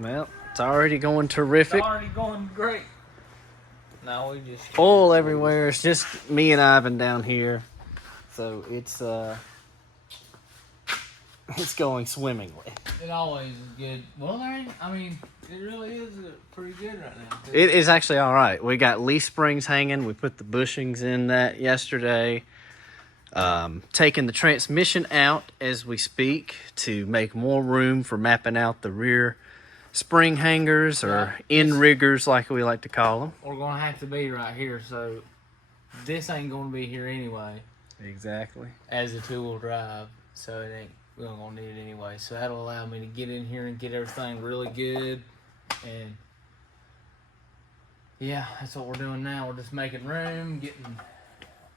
Well, it's already going terrific. It's already going great. No, we just Oil everywhere. It's just me and Ivan down here, so it's going swimmingly. It always is good. Well, I mean, it really is pretty good right now. It is actually all right. We got leaf springs hanging. We put the bushings in that yesterday. Taking the transmission out as we speak to make more room for mapping out the rear spring hangers or end riggers, like we like to call them. We're gonna have to be right here, so this ain't gonna be here anyway. Exactly. As a two-wheel drive, so it ain't. We're gonna need it anyway. So that'll allow me to get in here and get everything really good. And yeah, that's what we're doing now. We're just making room,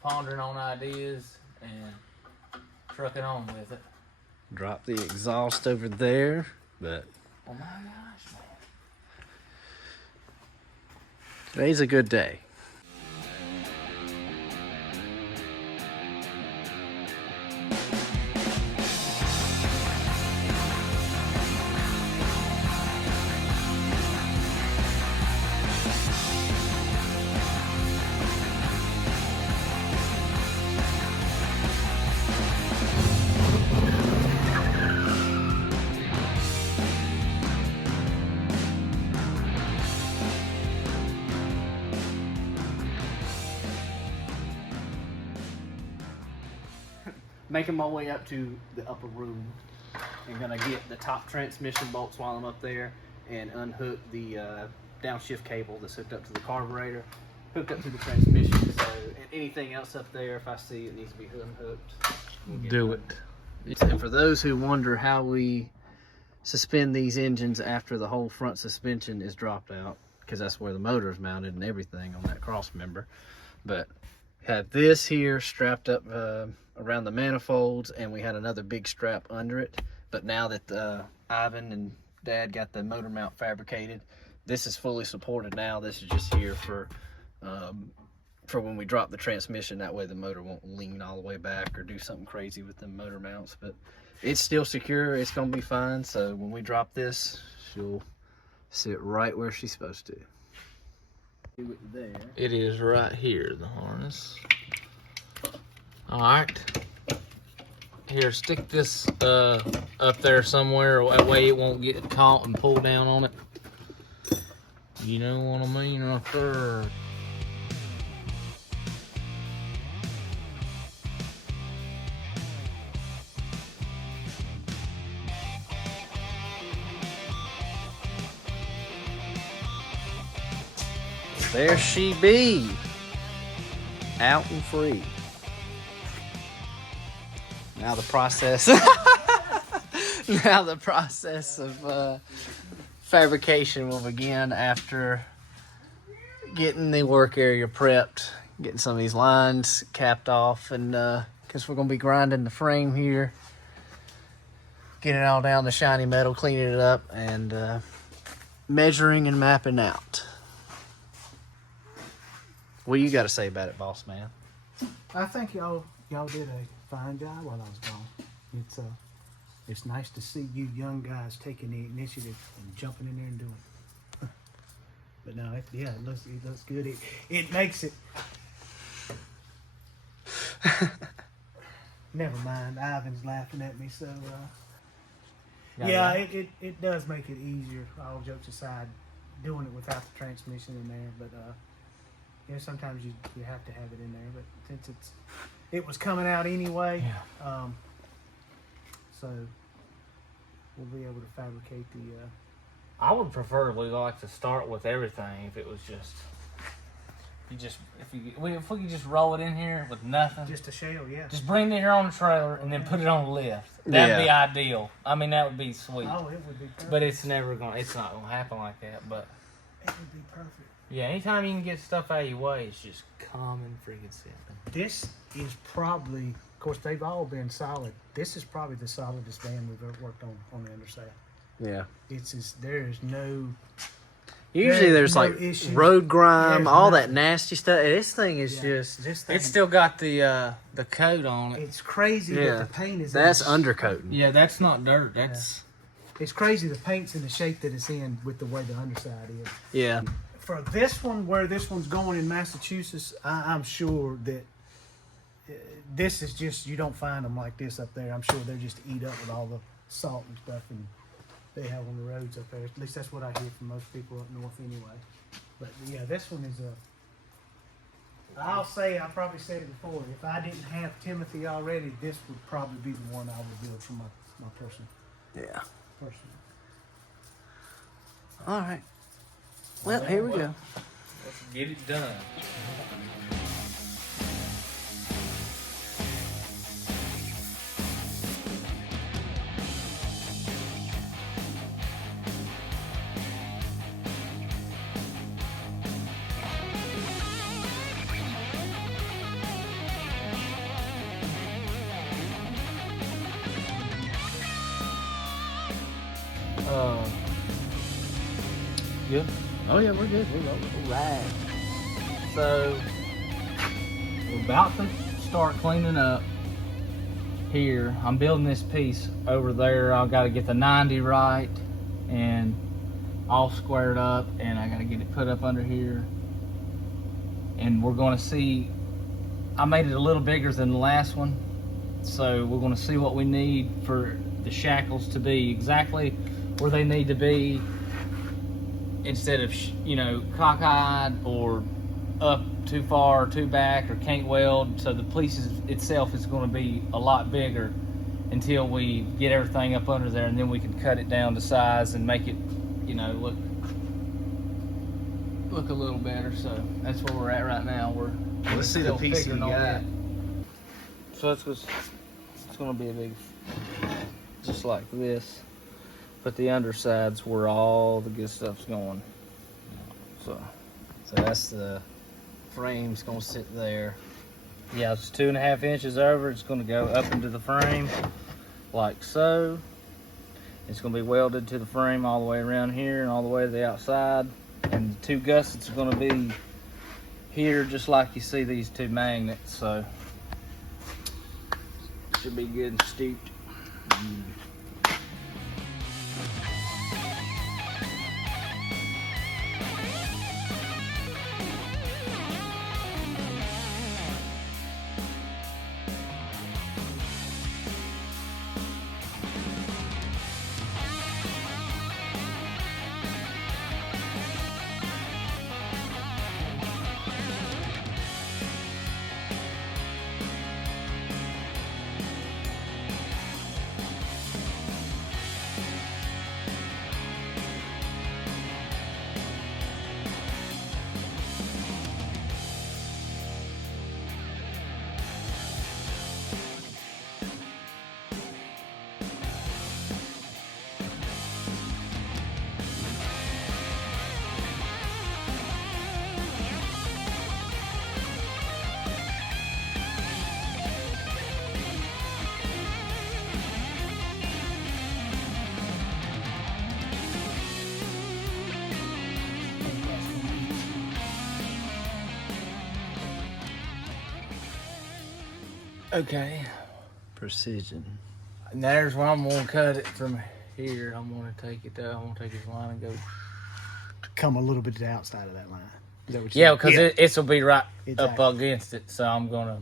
pondering on ideas, and trucking on with it. Drop the exhaust over there, but Oh my gosh, man. today's a good day. Making my way up to the upper room and gonna get the top transmission bolts while I'm up there and unhook the downshift cable that's hooked up to the carburetor, hooked up to the transmission. So, and anything else up there, if I see it needs to be unhooked, we'll do it. And for those who wonder how we suspend these engines after the whole front suspension is dropped out, because that's where the motor is mounted and everything on that cross member, but had this here strapped up around the manifolds, and we had another big strap under it. But now that Ivan and Dad got the motor mount fabricated, this is fully supported now. This is just here for when we drop the transmission. That way the motor won't lean all the way back or do something crazy with the motor mounts. But it's still secure. It's gonna be fine. So when we drop this, she'll sit right where she's supposed to. There. It is right here, the harness. Alright. Here, stick this up there somewhere. That way it won't get caught and pull down on it. You know what I mean right there. There she be, out and free. Now the process, of fabrication will begin after getting the work area prepped, getting some of these lines capped off, and because we're gonna be grinding the frame here, getting it all down the shiny metal, cleaning it up, and measuring and mapping out. What do you got to say about it, boss man? I think y'all did a fine job while I was gone. It's nice to see you young guys taking the initiative and jumping in there and doing it. But no, it looks good. It makes it. Never mind. Ivan's laughing at me, so it does make it easier. All jokes aside, doing it without the transmission in there, but. Sometimes you have to have it in there, but since it was coming out anyway, so we'll be able to fabricate the. I would preferably like to start with everything if it was just. If we could just roll it in here with nothing. Just a shell, yeah. Just bring it here on the trailer and then put it on the lift. That'd be ideal. I mean, that would be sweet. Oh, it would be perfect. But it's not gonna happen like that. But it would be perfect. Yeah, anytime you can get stuff out of your way, it's just common freaking sense. This is probably, of course, they've all been solid. This is probably the solidest van we've ever worked on the underside. Yeah. There is no. Usually there's like issues. road grime, all nothing. that nasty stuff. This thing is just. This thing, It's still got the coat on it. It's crazy that the paint is. That's undercoating. Yeah, that's not dirt. That's It's crazy the paint's in the shape that it's in with the way the underside is. Yeah. For this one, where this one's going in Massachusetts, I'm sure that this is just, you don't find them like this up there. I'm sure they're just eat up with all the salt and stuff and they have on the roads up there. At least that's what I hear from most people up north anyway. But yeah, this one is I'll say, I probably said it before, if I didn't have Timothy already, this would probably be the one I would build for my person. Yeah. Person. All right. Well, here we go. Let's get it done. Good. Oh yeah, we're good. We're all right. So we're about to start cleaning up here. I'm building this piece over there. I've got to get the 90 right and all squared up, and I got to get it put up under here. And we're going to see, I made it a little bigger than the last one, so we're going to see what we need for the shackles to be exactly where they need to be, instead of cockeyed or up too far or too back or can't weld. So the piece itself is going to be a lot bigger until we get everything up under there, and then we can cut it down to size and make it look a little better. So that's where we're at right now. Let's see the piece you got. So it's going to be a big, just like this. But the underside's where all the good stuff's going. So that's the frame's gonna sit there. yeah, it's 2.5 inches over. It's going to go up into the frame like so. It's going to be welded to the frame all the way around here and all the way to the outside. And the two gussets are going to be here, just like you see these two magnets. So should be good and steeped. Okay, Precision. and there's where I'm gonna cut it from here. I'm gonna take it down. I'm gonna take this line and go. Come a little bit to the outside of that line. Is that what Yeah, because it will be right Exactly. up against it. So I'm gonna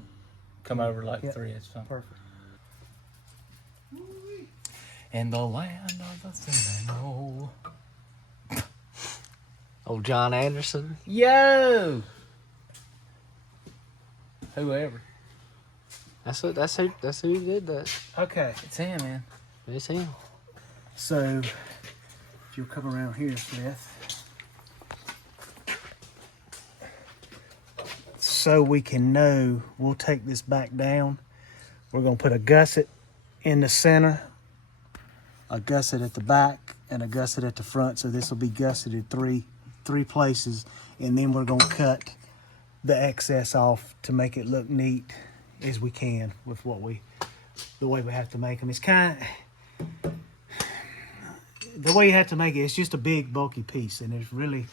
come over like Yep. 3 inches. Perfect. In the land of the Seminole. Old John Anderson. Yo! Whoever. That's who did that. Okay, It's him, man. It's him. so if you'll come around here, Smith, so we can know, we'll take this back down. We're gonna put a gusset in the center, a gusset at the back, and a gusset at the front. So this will be gusseted three places, and then we're gonna cut the excess off to make it look neat as we can with the way we have to make them. It's the way you have to make it. It's just a big bulky piece, and it's really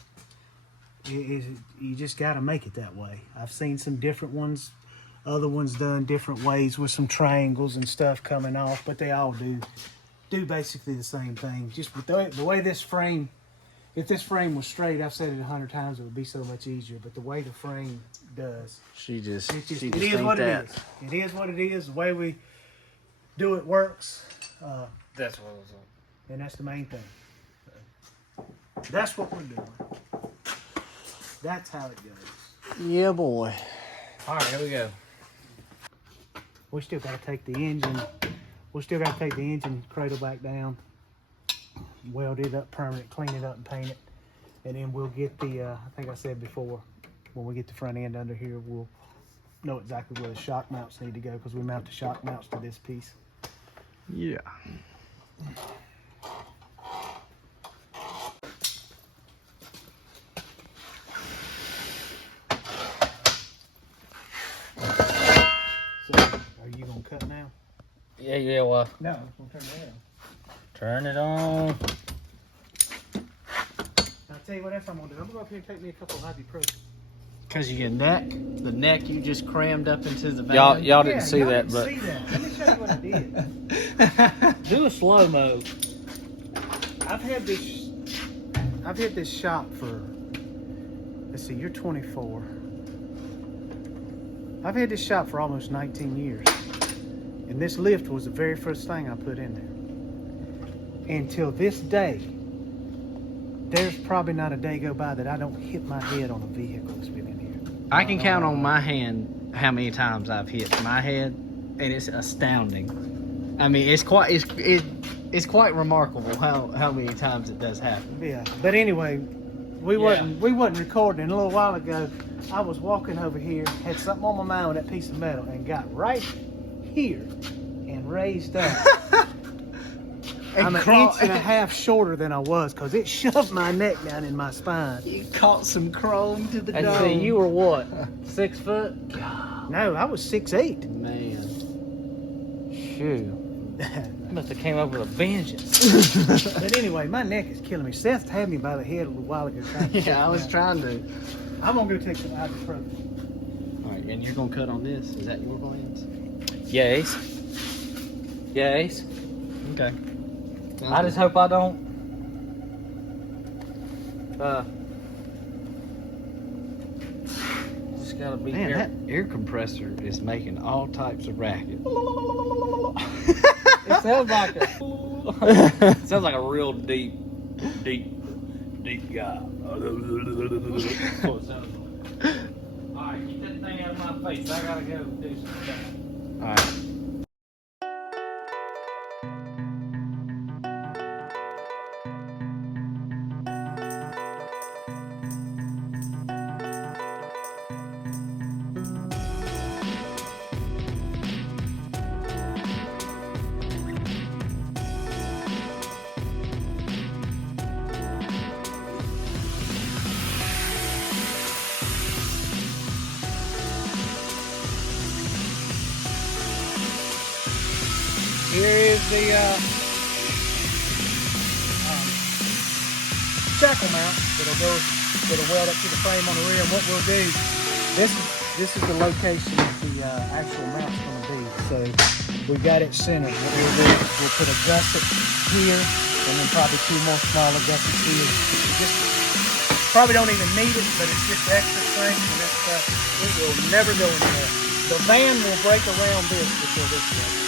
you just got to make it that way. I've seen some different ones, other ones done different ways with some triangles and stuff coming off, but they all do do basically the same thing. Just with the way this frame, if this frame was straight, I've said it 100 times, it would be so much easier. But the way the frame does, She just it think is what that. it is. It is what it is. The way we do it works. That's what it was. And that's the main thing. So, that's what we're doing. That's how it goes. Yeah, boy. All right, here we go. We still got to take the engine. We still got to take the engine cradle back down, weld it up permanent, clean it up, and paint it, and then we'll get the. I think I said before, when we get the front end under here, we'll know exactly where the shock mounts need to go because we mount the shock mounts to this piece. Yeah. So, are you gonna cut now? Yeah, well. No, I'm gonna turn it on. Turn it on. I'll tell you what else I'm gonna do. I'm gonna go up here and take me a couple of ibuprofen. Because your neck, the neck you just crammed up into the van. Y'all didn't see that, didn't but see that. Let me show you what I did. Do a slow mo. I've had this shop for, let's see, you're 24. I've had this shop for almost 19 years. And this lift was the very first thing I put in there. Until this day, there's probably not a day go by that I don't hit my head on a vehicle that's been in here. I can count on my hand how many times I've hit my head, and it's astounding. I mean, it's quite remarkable how many times it does happen. Yeah, but anyway, we wasn't recording. And a little while ago, I was walking over here, had something on my mind with that piece of metal, and got right here and raised up. I'm an inch and a half shorter than I was because it shoved my neck down in my spine. You caught some chrome to the and dome. see, you were what? 6 foot? No, I was 6'8". Man. Shoot. You must have came up with a vengeance. But anyway, my neck is killing me. Seth had me by the head a little while ago. Yeah, I was trying to. I'm gonna go take some ibuprofen. All right, and you're gonna cut on this. Is that your plans? Yes. Yes. Okay. I just hope I don't. Just gotta be Man, careful. that air compressor is making all types of racket. It sounds like it sounds like a real deep guy. That's what it sounds like. All right, get that thing out of my face. I gotta go do some stuff. All right. Here is the shackle mount that'll weld up to the frame on the rear. And what we'll do, this is the location that the actual mount's going to be. So we've got it centered. What we'll do, we'll put a gusset here, and then probably 2 more smaller gussets here. Probably don't even need it, but it's just extra strength, and that stuff, it will never go anywhere. The van will break around this before this goes.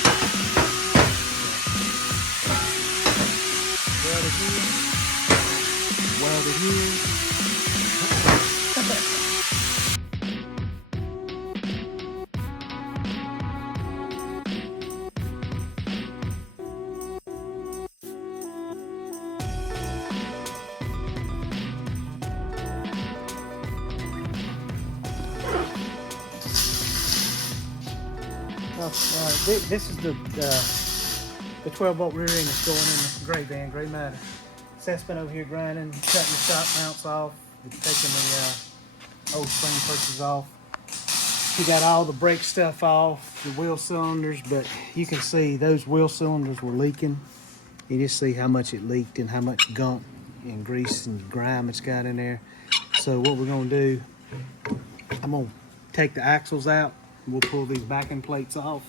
Welded here. Welded here. This is the 12-bolt rear end that's going in the gray van, gray matter. Seth's been over here grinding, cutting the shop mounts off, taking the old spring purses off. He got all the brake stuff off, the wheel cylinders, but you can see those wheel cylinders were leaking. You just see how much it leaked and how much gunk and grease and grime it's got in there. So what we're gonna do, I'm gonna take the axles out. We'll pull these backing plates off.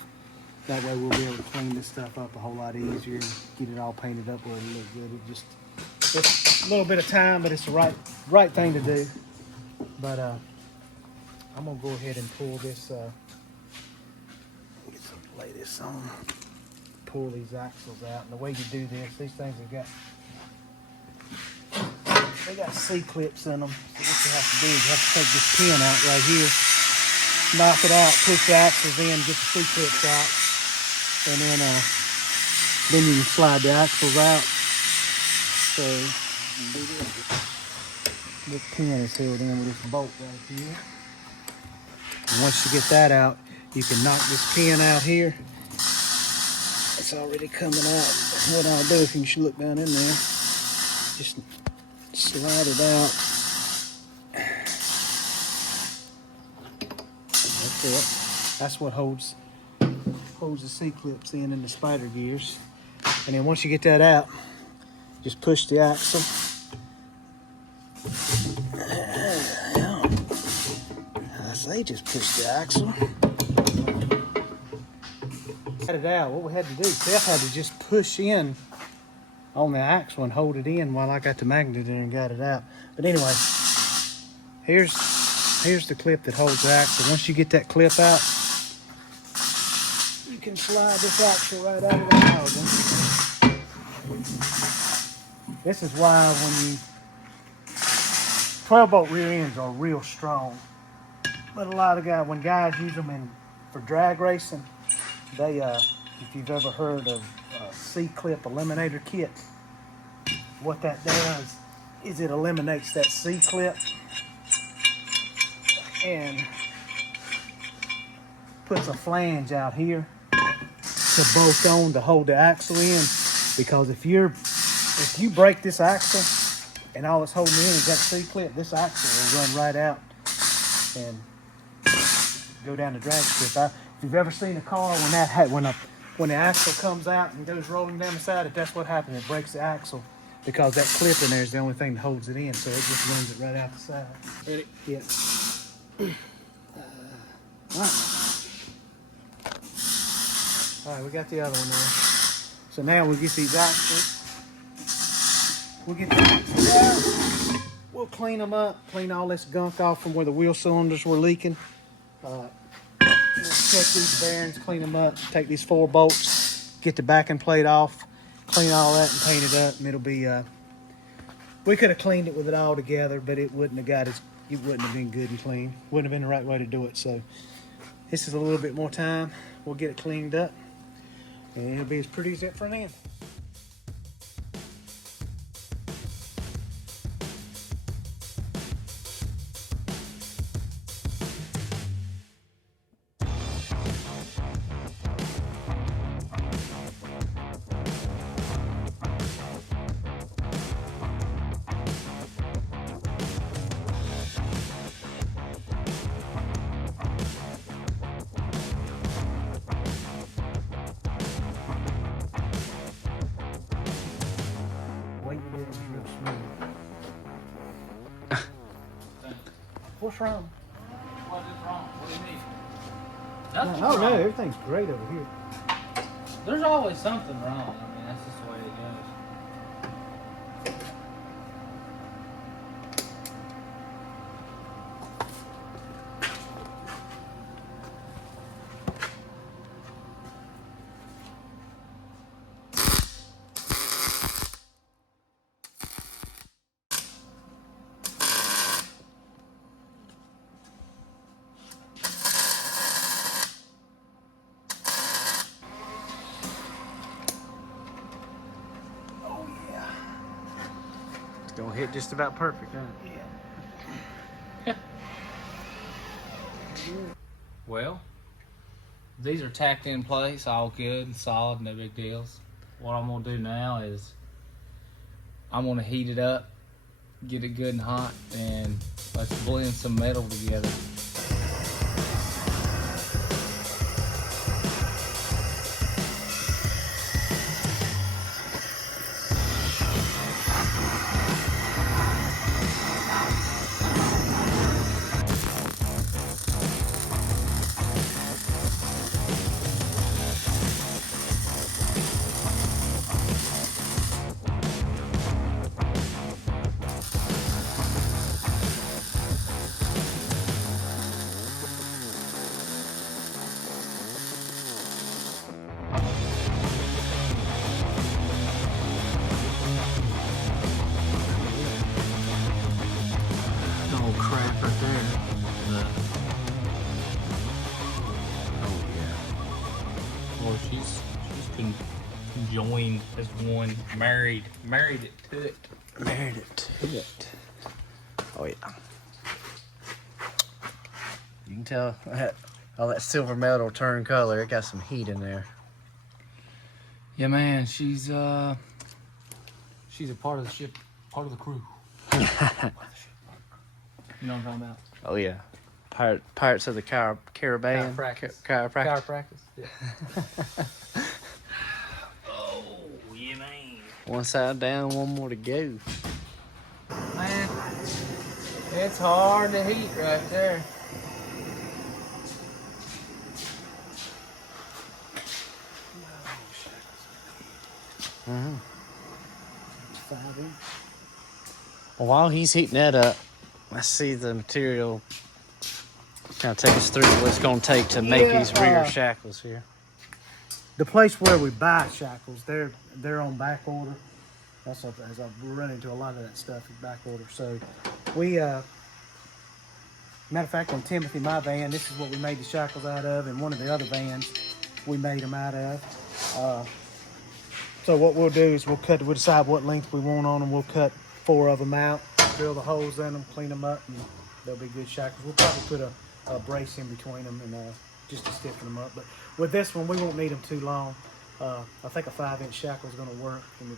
That way we'll be able to clean this stuff up a whole lot easier and get it all painted up where it look good. It's a little bit of time, but it's the right thing to do. But I'm gonna go ahead and pull this. Lay this on. Pull these axles out. And the way you do this, these things they got C-clips in them. So what you have to do is you have to take this pin out right here, knock it out, push the axles in, get the C-clips out, and then you can slide the axles out. So this pin is held in with this bolt right here. And once you get that out, you can knock this pin out here. It's already coming out. What I'll do, if you should look down in there, just slide it out. That's it. That's what holds the C-clips in the spider gears. And then once you get that out, just push the axle. I say just push the axle. Got it out. What we had to do, Seth had to just push in on the axle and hold it in while I got the magnet in and got it out. But anyway, here's the clip that holds the axle. Once you get that clip out, you can slide this axle right out of the housing. This is why when you 12-bolt rear ends are real strong. But a lot of guys, when guys use them for drag racing, they, if you've ever heard of C-clip eliminator kit, what that does is it eliminates that C-clip and puts a flange out here to bolt on to hold the axle in. Because if you break this axle and all it's holding in is that C-clip, this axle will run right out and go down the drag strip. If you've ever seen a car when the axle comes out and goes rolling down the side, that's what happens. It breaks the axle because that clip in there is the only thing that holds it in, so it just runs it right out the side. Ready? Yeah. All right, we got the other one there. So now we get these axles. We'll get the axles out. We'll clean them up, clean all this gunk off from where the wheel cylinders were leaking. We'll check these bearings, clean them up, take these 4 bolts, get the backing plate off, clean all that and paint it up, and it'll be, we could have cleaned it with it all together, but it wouldn't have been good and clean. Wouldn't have been the right way to do it, so this is a little bit more time. We'll get it cleaned up, and it'll be as pretty as it front end. What's wrong? What is wrong? What do you mean? No, Nothing's no, wrong. everything's great over here. There's always something wrong. I mean, that's just the way it goes. It's gonna hit just about perfect, huh? Yeah. Well, these are tacked in place, all good and solid, no big deals. What I'm gonna do now is I'm gonna heat it up, get it good and hot, and let's blend some metal together. joined as one, married it to it. Married it to it. Oh yeah. You can tell that all that silver metal turned color. It got some heat in there. Yeah, man, she's a part of the ship, part of the crew. You know what I'm talking about? Oh yeah. Pirates of the Caribbean. Chiropractic. Yeah. Oh, yeah, man. One side down, one more to go. Man, it's hard to heat right there. Mm-hmm. 5 inch. Well, while he's heating that up, I see the material kind of take us through what it's going to take to make these rear shackles here. The place where we buy shackles, they're on back order. That's what, as I've run into a lot of that stuff is back order. So we, matter of fact, on Timothy, my van, this is what we made the shackles out of, and one of the other vans we made them out of. So what we'll do is we'll decide what length we want on them. We'll cut 4 of them out, drill the holes in them, clean them up, and they'll be good shackles. We'll probably put a brace in between them and just to stiffen them up. But with this one, we won't need them too long. I think a 5-inch shackle is going to work, and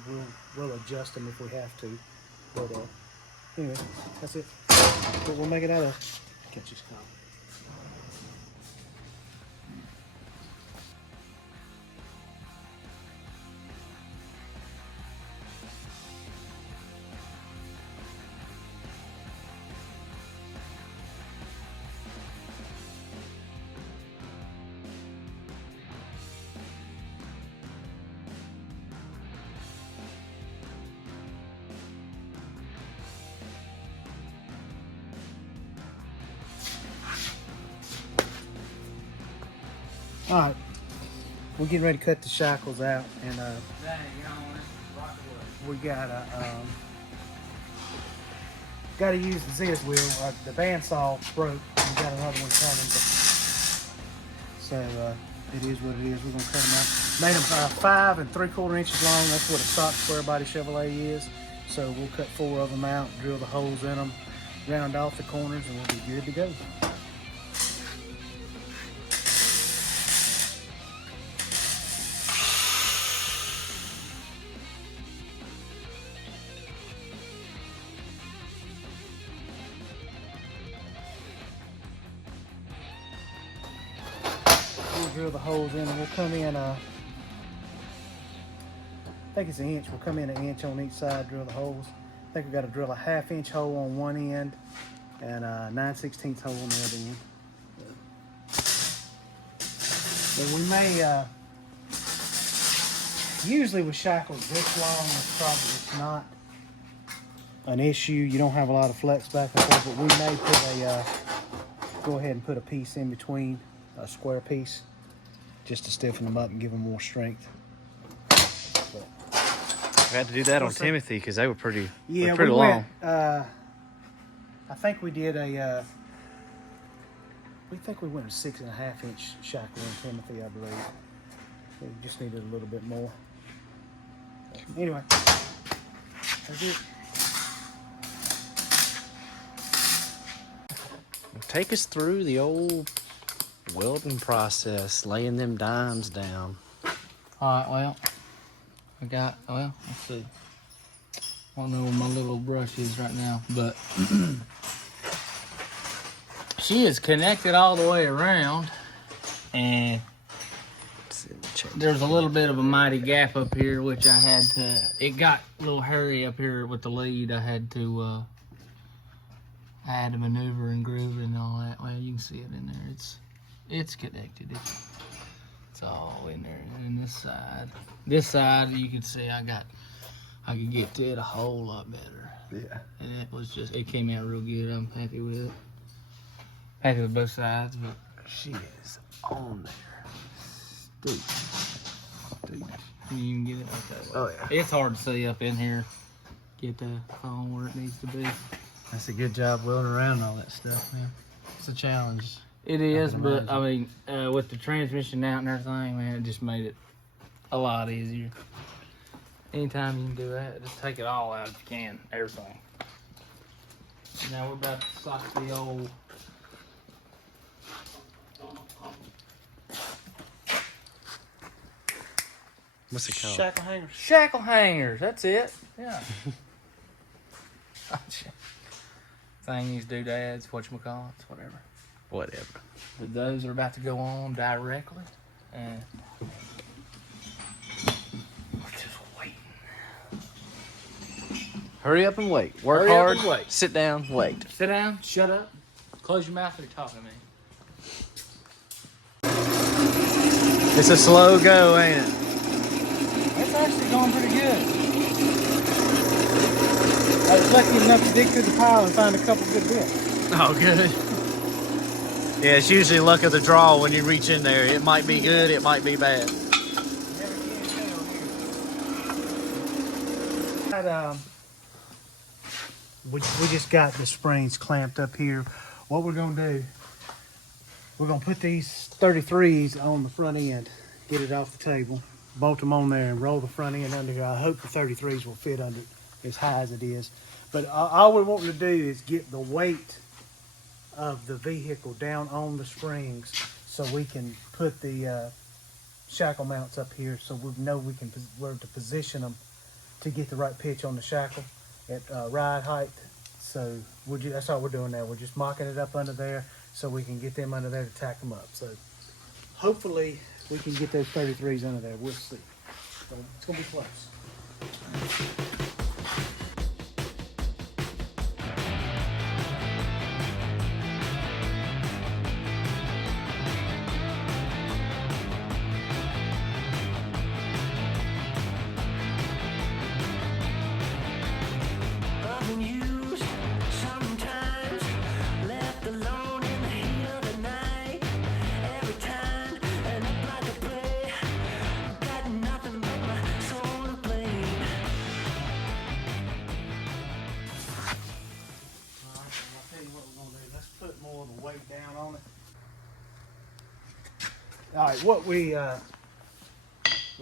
we'll adjust them if we have to. But anyway, that's it. What we'll make it out of. Catch this call. All right, we're getting ready to cut the shackles out, and we gotta use the Ziz wheel. The bandsaw broke, and we got another one coming. So it is what it is. We're gonna cut them out. Made them 5 3/4 inches long. That's what a stock square body Chevrolet is. So we'll cut 4 of them out, drill the holes in them, round off the corners, and we'll be good to go. Drill the holes in, and we'll come in I think it's 1 inch. We'll come in 1 inch on each side, drill the holes. I think we got to drill a 1/2 inch hole on one end and a 9/16 hole on the other end. But we may usually with shackles this long, it's not an issue. You don't have a lot of flex back and forth, but we may put go ahead and put a piece in between, a square piece, just to stiffen them up and give them more strength. We had to do that on Timothy because they were pretty pretty long. I think we did we went a 6.5 inch shackle on Timothy, I believe. We just needed a little bit more. Anyway, that's it. Take us through the old welding process, laying them dimes down. Alright, well, let's see. I don't know where my little brush is right now, but she is connected all the way around, and there's a little bit of a mighty gap up here, which I had to, it got a little hairy up here with the lead. I had to maneuver and groove and all that. Well, you can see it in there. It's connected. It's all in there. And this side, you can see I could get to it a whole lot better. Yeah. And it came out real good. I'm happy with it. Happy with both sides, but She is on there. dude. You can get it up that way. Oh yeah. It's hard to see up in here. Get the phone where it needs to be. That's a good job welding around all that stuff, man. It's a challenge. It is, but I mean, with the transmission out and everything, man, it just made it a lot easier. Anytime you can do that, just take it all out if you can, everything. Now we're about to sock the old What's it called? Shackle hangers. shackle hangers. That's it. Yeah. Thingies, doodads, whatchamacallits, whatever. Whatever. But those are about to go on directly. And we're just waiting. Hurry up and wait. Work Hurry up hard. and wait. Sit down. Wait. Sit down, shut up, close your mouth when you're talking to me. It's a slow go, ain't it? That's actually going pretty good. I was lucky enough to dig through the pile and find a couple good bits. Oh, good. Yeah, it's usually luck of the draw when you reach in there. It might be good, it might be bad. We just got the springs clamped up here. What we're gonna do, we're gonna put these 33s on the front end, get it off the table, bolt them on there and roll the front end under here. I hope the 33s will fit under it as high as it is. But all we're wanting to do is get the weight of the vehicle down on the springs so we can put the shackle mounts up here so we know where to position them to get the right pitch on the shackle at ride height. So that's all we're doing now. We're just mocking it up under there so we can get them under there to tack them up. So hopefully we can get those 33s under there. We'll see. So it's gonna be close. Down on it. All right, what we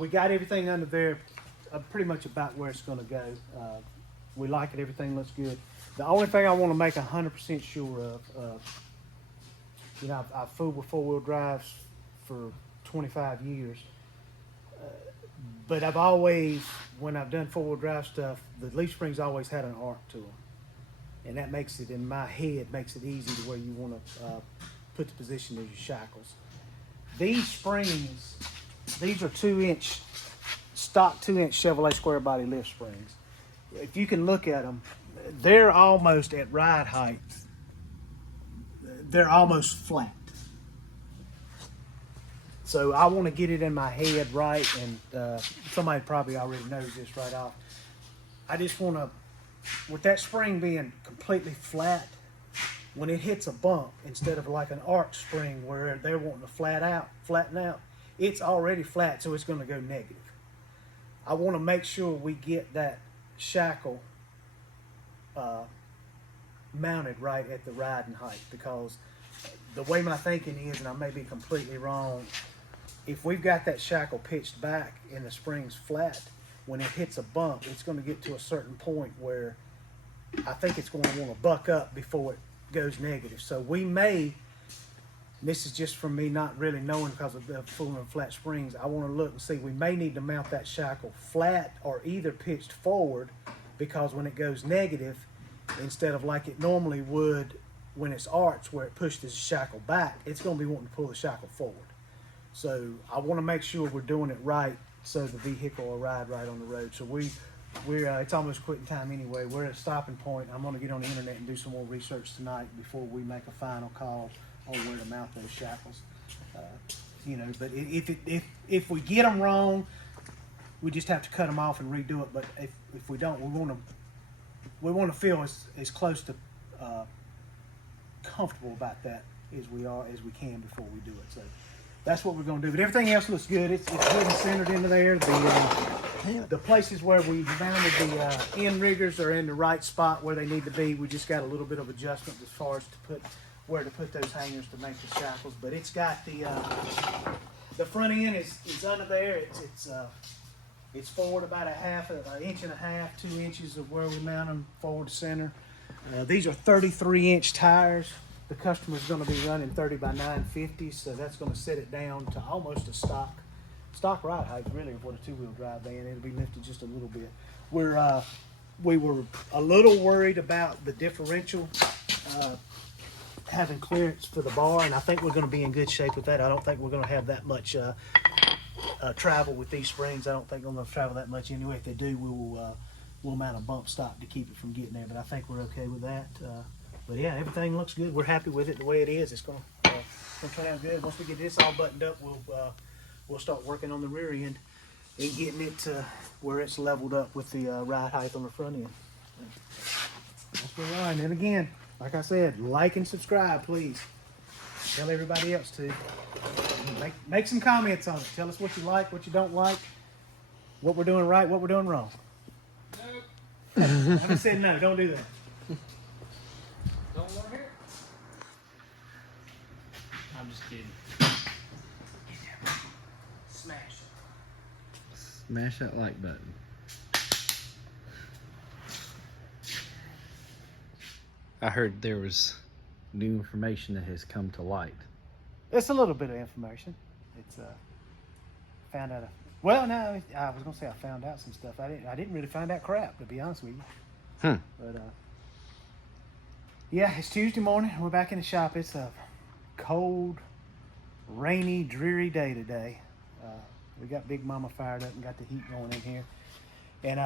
got everything under there, pretty much about where it's going to go. We like it. Everything looks good. The only thing I want to make 100% sure of, I've fooled with four-wheel drives for 25 years, but I've always, when I've done four-wheel drive stuff, the leaf springs always had an arc to them. And that makes it, in my head, makes it easy to where you want to put the position of your shackles. These springs, these are 2-inch, stock 2-inch Chevrolet square body lift springs. If you can look at them, they're almost at ride height. They're almost flat. So I want to get it in my head right, and somebody probably already knows this right off. I just want to, with that spring being completely flat, when it hits a bump, instead of like an arch spring where they're wanting to flatten out, it's already flat, so it's going to go negative. I want to make sure we get that shackle mounted right at the riding height, because the way my thinking is, and I may be completely wrong, if we've got that shackle pitched back and the spring's flat, when it hits a bump, it's going to get to a certain point where I think it's going to want to buck up before it goes negative. So we may, this is just from me not really knowing because of the full and flat springs, I want to look and see, we may need to mount that shackle flat or either pitched forward, because when it goes negative, instead of like it normally would when it's arched where it pushed the shackle back, it's going to be wanting to pull the shackle forward. So I want to make sure we're doing it right so the vehicle will ride right on the road. So we're it's almost quitting time anyway. We're at a stopping point. I'm going to get on the internet and do some more research tonight before we make a final call on where to mount those shackles. But if we get them wrong, we just have to cut them off and redo it. But if we don't, we want to feel as close to comfortable about that as we can before we do it. So that's what we're going to do. But everything else looks good. It's good and centered into there. The places where we mounted the end riggers are in the right spot where they need to be. We just got a little bit of adjustment as far as where to put those hangers to make the shackles. But it's got the the front end is under there. It's forward about an inch and a half, 2 inches of where we mount them forward to center. These are 33-inch tires. The customer's going to be running 30 by 950, so that's going to set it down to almost a stock ride height, really, for a two-wheel drive van. It'll be lifted just a little bit. We were a little worried about the differential having clearance for the bar, and I think we're going to be in good shape with that. I don't think we're going to have that much travel with these springs. I don't think we're going to travel that much anyway. If they do, we'll mount a bump stop to keep it from getting there, but I think we're okay with that. But yeah, everything looks good. We're happy with it the way it is. It's going to turn out good. Once we get this all buttoned up, we'll start working on the rear end and getting it to where it's leveled up with the ride height on the front end. That's where we're on. And again, like I said, like and subscribe, please. Tell everybody else to. Make some comments on it. Tell us what you like, what you don't like, what we're doing right, what we're doing wrong. No. I just said no. Don't do that. Don't want to hear it. I'm just kidding. Smash it. Smash that like button. I heard there was new information that has come to light. It's a little bit of information. It's found out. Well, no, I was gonna say I found out some stuff. I didn't really find out crap, to be honest with you. But yeah, it's Tuesday morning. We're back in the shop. It's a cold, rainy, dreary day today. We got Big Mama fired up and got the heat going in here. And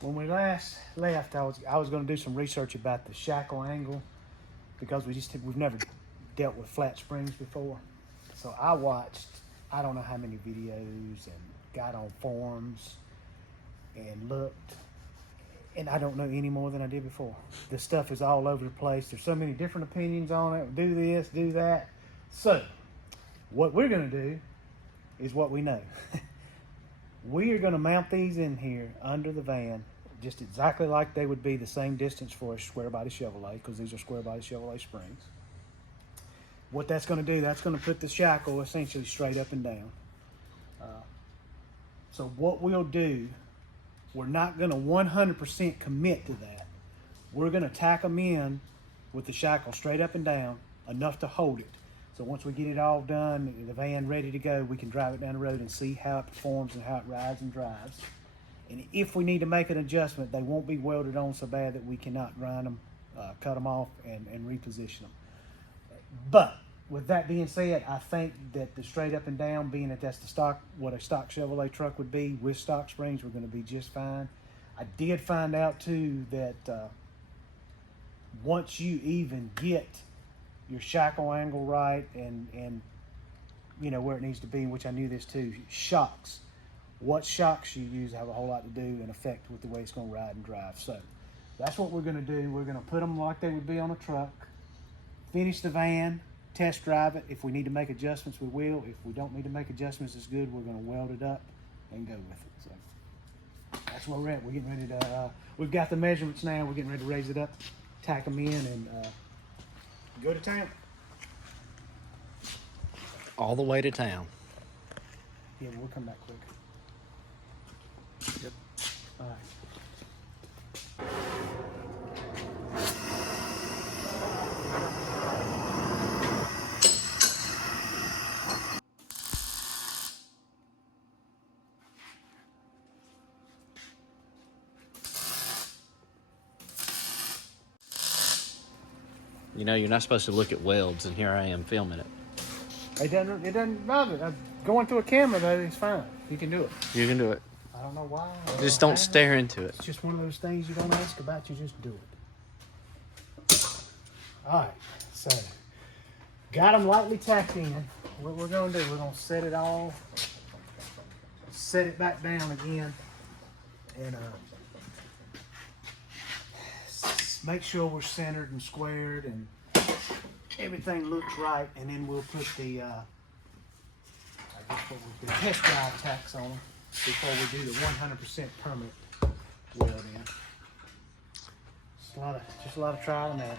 when we last left, I was going to do some research about the shackle angle because we've never dealt with flat springs before. So I watched I don't know how many videos and got on forums and looked, and I don't know any more than I did before. The stuff is all over the place. There's so many different opinions on it. Do this, do that. So what we're going to do is what we know. We are going to mount these in here under the van just exactly like they would be the same distance for a square body Chevrolet, because these are square body Chevrolet springs. What that's going to do, that's going to put the shackle essentially straight up and down. So what we'll do, we're not going to 100% commit to that. We're going to tack them in with the shackle straight up and down enough to hold it. So once we get it all done, the van ready to go, we can drive it down the road and see how it performs and how it rides and drives. And if we need to make an adjustment, they won't be welded on so bad that we cannot grind them, cut them off, and reposition them. But with that being said, I think that the straight up and down, being that that's the stock, what a stock Chevrolet truck would be with stock springs, we're going to be just fine. I did find out too that once you even get your shackle angle right and you know where it needs to be, which I knew this too, shocks. What shocks you use have a whole lot to do and affect with the way it's going to ride and drive. So that's what we're going to do. We're going to put them like they would be on a truck, finish the van, test drive it. If we need to make adjustments, we will. If we don't need to make adjustments, it's good. We're going to weld it up and go with it. So that's where we're at. We're getting ready to, we've got the measurements now. We're getting ready to raise it up, tack them in, and go to town. All the way to town. Yeah, we'll come back quick. Yep. All right. You know, you're not supposed to look at welds, and here I am filming it. It doesn't bother. Going through a camera though, it's fine. You can do it. You can do it. I don't know why. Just don't stare into it. It's just one of those things you don't ask about, you just do it. All right, so got them lightly tacked in. What we're going to do, we're going to set it back down again, and make sure we're centered and squared and everything looks right, and then we'll put the I guess what we do, test drive tacks on them before we do the 100% permanent weld in. Just a lot of trial and error.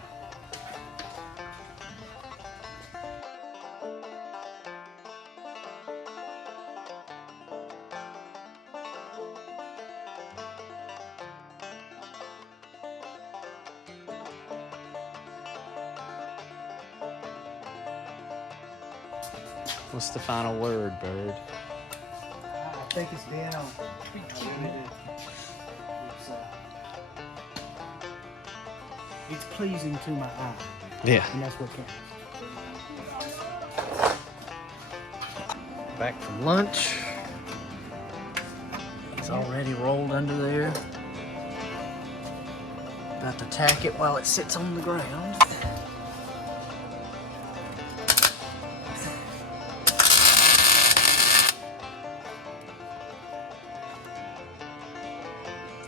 What's the final word, Bird? I think it's down. I really do. It's pleasing to my eye, Yeah. and that's what counts. Back from lunch. It's already rolled under there. About to tack it while it sits on the ground.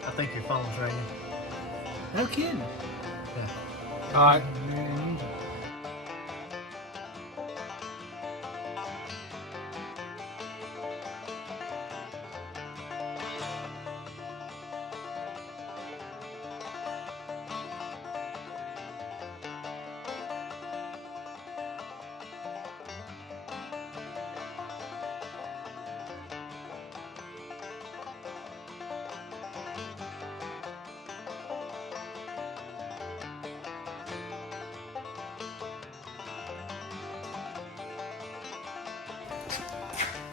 I think your phone's ringing. No kidding. All right.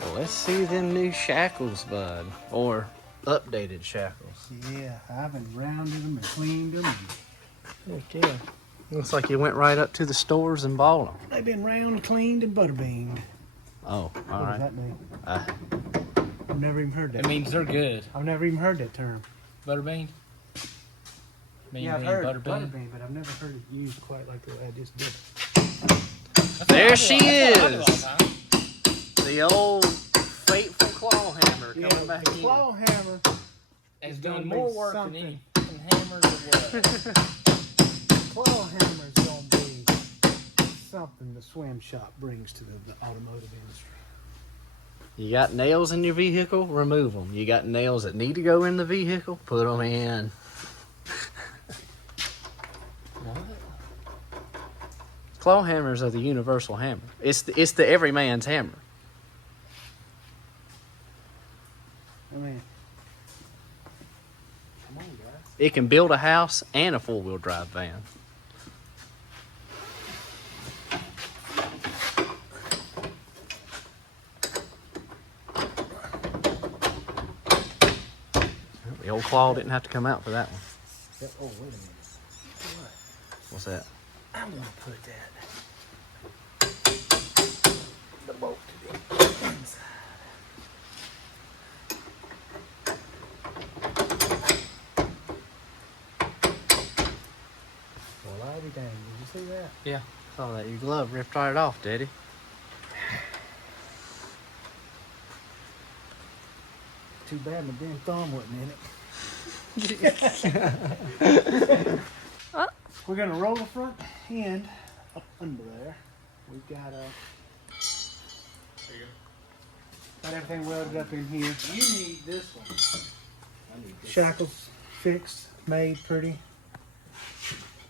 Well, let's see them new shackles, bud. Or updated shackles. Yeah, I've been rounded them and cleaned them. Heck yeah. Looks like you went right up to the stores and bought them. They've been round, cleaned, and butterbeaned. Oh, all What right. does that mean? Uh, I've never even heard that. It means they're good. I've never even heard that term. Butterbean? Yeah, I've heard butterbean. butterbean, but I've never heard it used quite like the way I just did it. There she That's what I do all is. the time. the old fateful claw hammer coming back the in. claw hammer. It's gonna doing be more work something. than any fucking hammers or what. Claw hammer's gonna be something the swim shop brings to the automotive industry. You got nails in your vehicle? Remove them. You got nails that need to go in the vehicle? Put them in. Claw hammers are the universal hammer. It's the every man's hammer. I mean, Come on, guys. It can build a house and a four-wheel drive van. The old claw didn't have to come out for that one. oh, wait a minute. What's that? I'm gonna put the bolt to the inside. Well, I'll be dang. Did you see that? Yeah. Saw that. Your glove ripped right off, Daddy. Too bad my damn thumb wasn't in it. We're gonna roll the front end up under there. We've got everything welded up in here. You need this one. Shackles fixed, made pretty.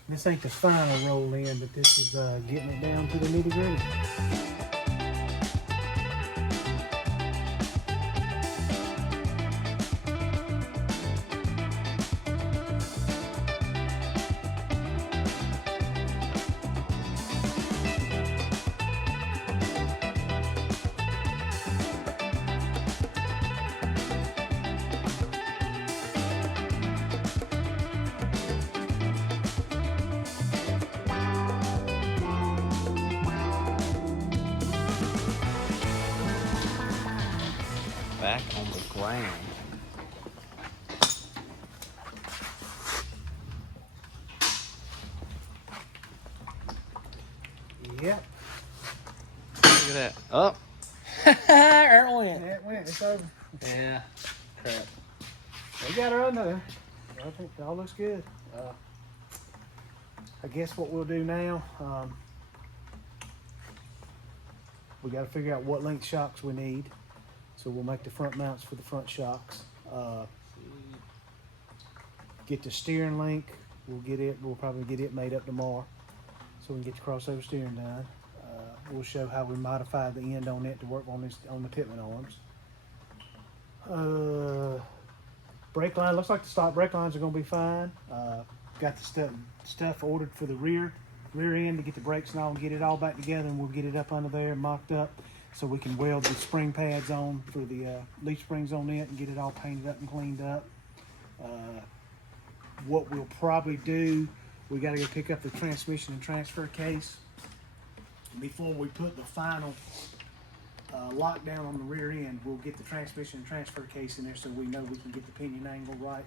This ain't the final roll in, but this is getting it down to the nitty gritty. Back on the ground. Yep. Look at that. Up. There it went. Yeah, it went. It's over. Yeah. Crap. We got her under there. I think it all looks good. I guess what we'll do now, we got to figure out what length shocks we need. So we'll make the front mounts for the front shocks. Get the steering link. We'll probably get it made up tomorrow, so we can get the crossover steering done. We'll show how we modified the end on it to work on the Tippman arms. Brake line looks like the stock brake lines are going to be fine. Got the stuff ordered for the rear end to get the brakes and all, and get it all back together, and we'll get it up under there mocked up. so we can weld the spring pads on for the leaf springs on it and get it all painted up and cleaned up. What we'll probably do, we got to go pick up the transmission and transfer case before we put the final lockdown on the rear end. We'll get the transmission and transfer case in there so we know we can get the pinion angle right,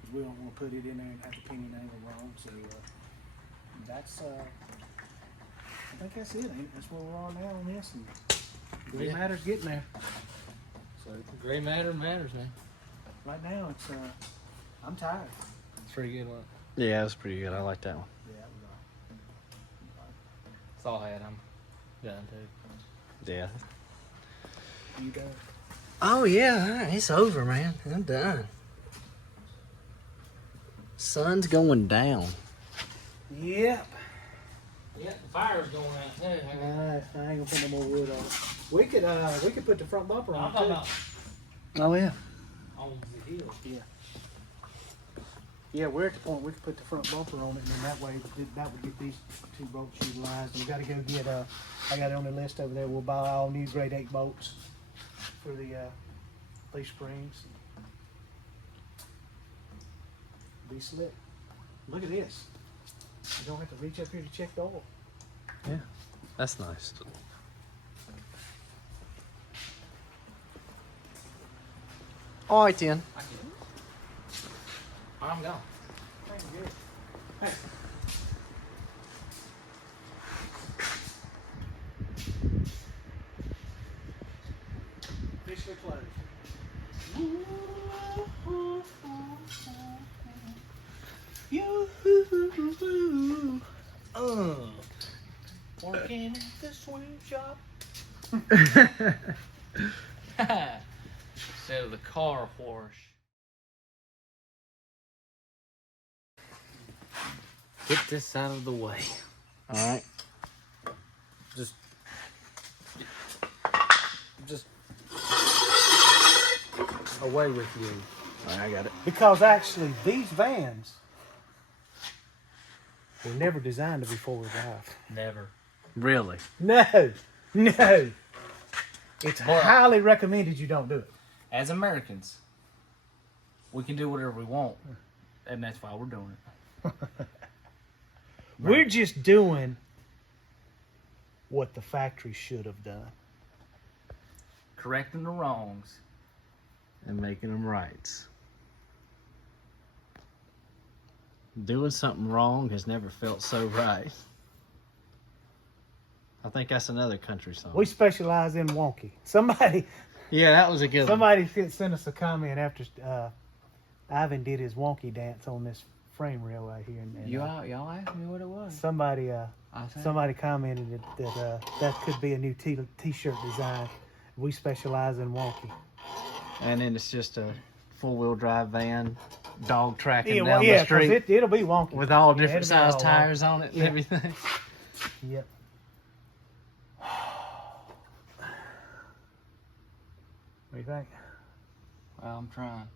because we don't want to put it in there and have the pinion angle wrong. So that's I think that's it. That's where we're on now on this, and gray matter's getting there. So gray matter matters, man. Right now it's I'm tired. It's pretty good one. Yeah, that's pretty good. I like that one. Yeah, That's all I had. I'm done too. Yeah. you go. Oh yeah, it's over, man. I'm done. Sun's going down. Yep. Yeah, the fire's going out too. I ain't gonna put no more wood on it. We could put the front bumper on I'm it talking too. about Oh yeah. on the hill. Yeah. Yeah, we're at the point we could put the front bumper on it, and then that way that would get these two bolts utilized. And we got to go get I got it on the list over there. We'll buy all new grade 8 bolts for the leaf springs. Be slick. Look at this. You don't have to reach up here to check the oil. Yeah. That's nice. All right then. I get it. I'm gone. Thank you. Hey. Officially closed. Working at the swing shop. Instead of the car wash. Get this out of the way. All right. Just away with you. All right, I got it. Because actually, these vans were never designed to be four-wheel drive. Never. Really? No. It's highly recommended you don't do it. As Americans, we can do whatever we want, and that's why we're doing it. We're just doing what the factory should have done. Correcting the wrongs. And making them rights. Doing something wrong has never felt so right. I think that's another country song. We specialize in wonky. Somebody Yeah, that was a good one. Somebody sent us a comment after Ivan did his wonky dance on this frame rail right here. And Y'all asked me what it was. somebody commented that could be a new t-shirt design. We specialize in wonky. And then it's just a four-wheel drive van, dog tracking Yeah, down well, yeah, the street 'cause it'll be wonky. with all Yeah, different it'll be size all tires on it and Yeah. everything. Yep. What do you think? Well, I'm trying.